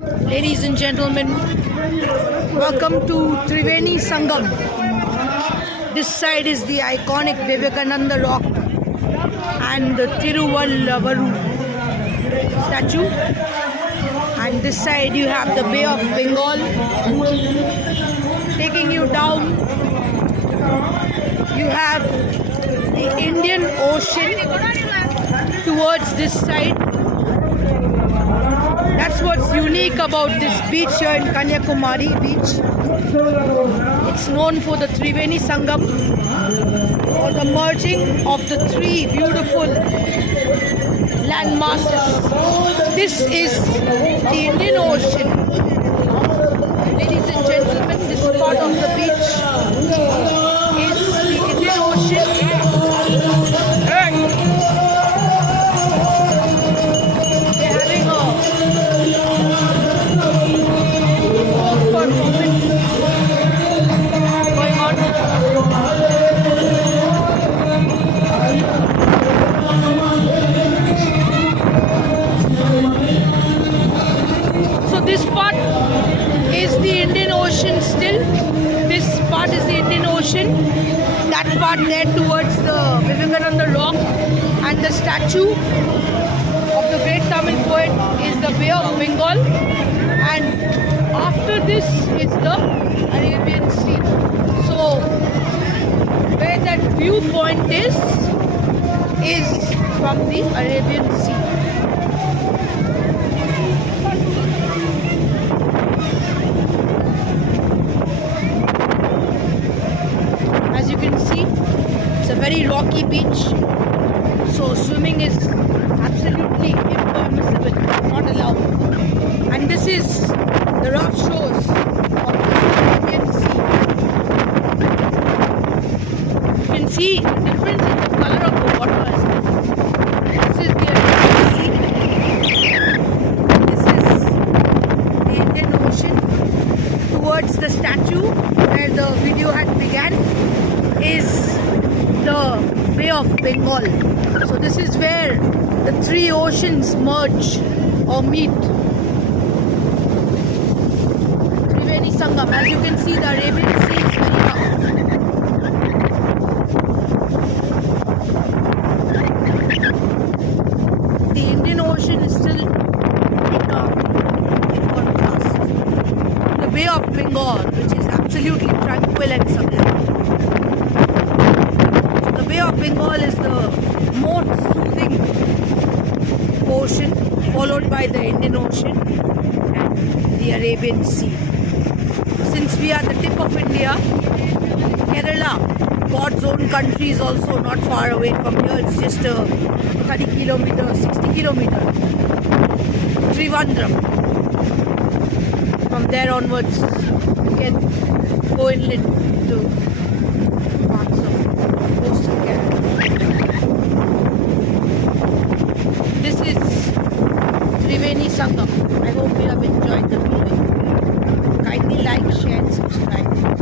Ladies and gentlemen, welcome to Triveni Sangam. This side is the iconic Vivekananda rock and the Thiruvalluvaru statue, and this side you have the Bay of Bengal. Taking you down, you have the Indian Ocean towards this side. That's what's unique about this beach here in Kanyakumari Beach. It's known for the Triveni Sangam, or the merging of the three beautiful land masses. This is the Indian Ocean. Ladies and gentlemen, this part of the beach is the Indian Ocean. So this part is the Indian Ocean still. This part is the Indian Ocean. That part there towards the Vivekananda rock and the statue of the great Tamil poet is the Bay of Bengal. And after this is the Arabian Sea. So where that viewpoint is from the Arabian Sea. As you can see, it's a very rocky beach, so swimming is absolutely impermissible, not allowed. And this is the rough shores of the Arabian Sea. You can see the difference in the color of the water as well. This is the Arabian Sea. This is the Indian Ocean. Towards the statue where the video had began is the Bay of Bengal. So this is where the three oceans merge or meet. Triveni Sangam. As you can see, the Arabian Sea is very rough. The Indian Ocean is still very calm in contrast. The Bay of Bengal, which is absolutely tranquil and subtle. The Bay of Bengal is the most soothing ocean, followed by the Indian Ocean and the Arabian Sea. Since we are the tip of India, Kerala, God's own country, is also not far away from here. It's just a 30 kilometer, 60 kilometer. Trivandrum. From there onwards, you can go inland to parts of coastal Kerala. This is Triveni Sangam. I hope you have enjoyed the video. Kindly like, share and subscribe.